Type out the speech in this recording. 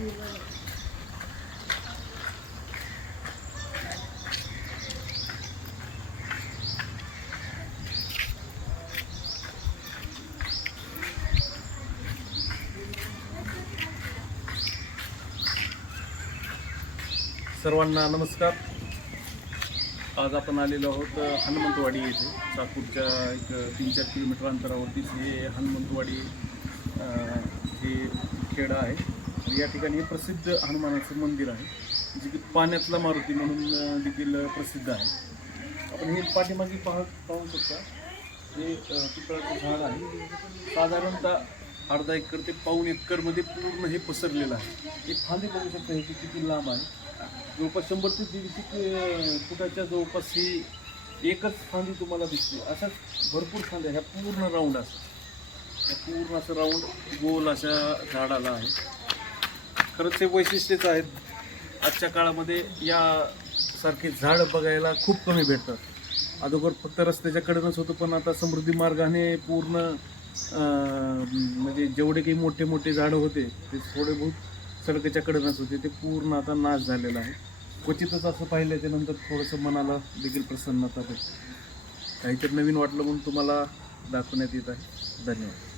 सर्वांना नमस्कार. आज आपण आलेलो आहोत हनुमंतवाडी येथे. चाकूरच्या एक 3-4 किलोमीटर अंतरावरतीच हे हनुमंतवाडी हे खेड आहे. या ठिकाणी प्रसिद्ध हनुमानाचं मंदिर आहे, जे की पाण्यातला मारुती म्हणून देखील प्रसिद्ध आहे. आपण हे पाठीमागे पाहू शकता. हे पिंपळाचं झाड आहे. साधारणतः अर्धा एकर ते पाऊण एकरमध्ये पूर्ण हे पसरलेलं आहे. एक फांदी बघू शकता हे किती लांब आहे. जवळपास 100 ते 150 फुटाच्या जवळपास ही एकच फांदी तुम्हाला दिसते. अशाच भरपूर फांद्या ह्या पूर्ण राऊंड असतात. ह्या पूर्ण असं राऊंड गोल अशा झाडाला आहे. खरंच हे वैशिष्ट्यच आहेत. आजच्या काळामध्ये यासारखे झाड बघायला खूप कमी भेटतात. अगोदर फक्त रस्त्याच्या कडेनंच होतं, पण आता समृद्धी मार्गाने पूर्ण म्हणजे जेवढे काही मोठे मोठे झाडं होते ते थोडे बहुत सडकेच्या कडेनंच होते, ते पूर्ण आता नाश झालेला आहे. क्वचितच असं पाहिलं नंतर थोडंसं मनाला देखील प्रसन्नता भेटते. काहीतरी नवीन वाटलं म्हणून तुम्हाला दाखवण्यात येत आहे. धन्यवाद.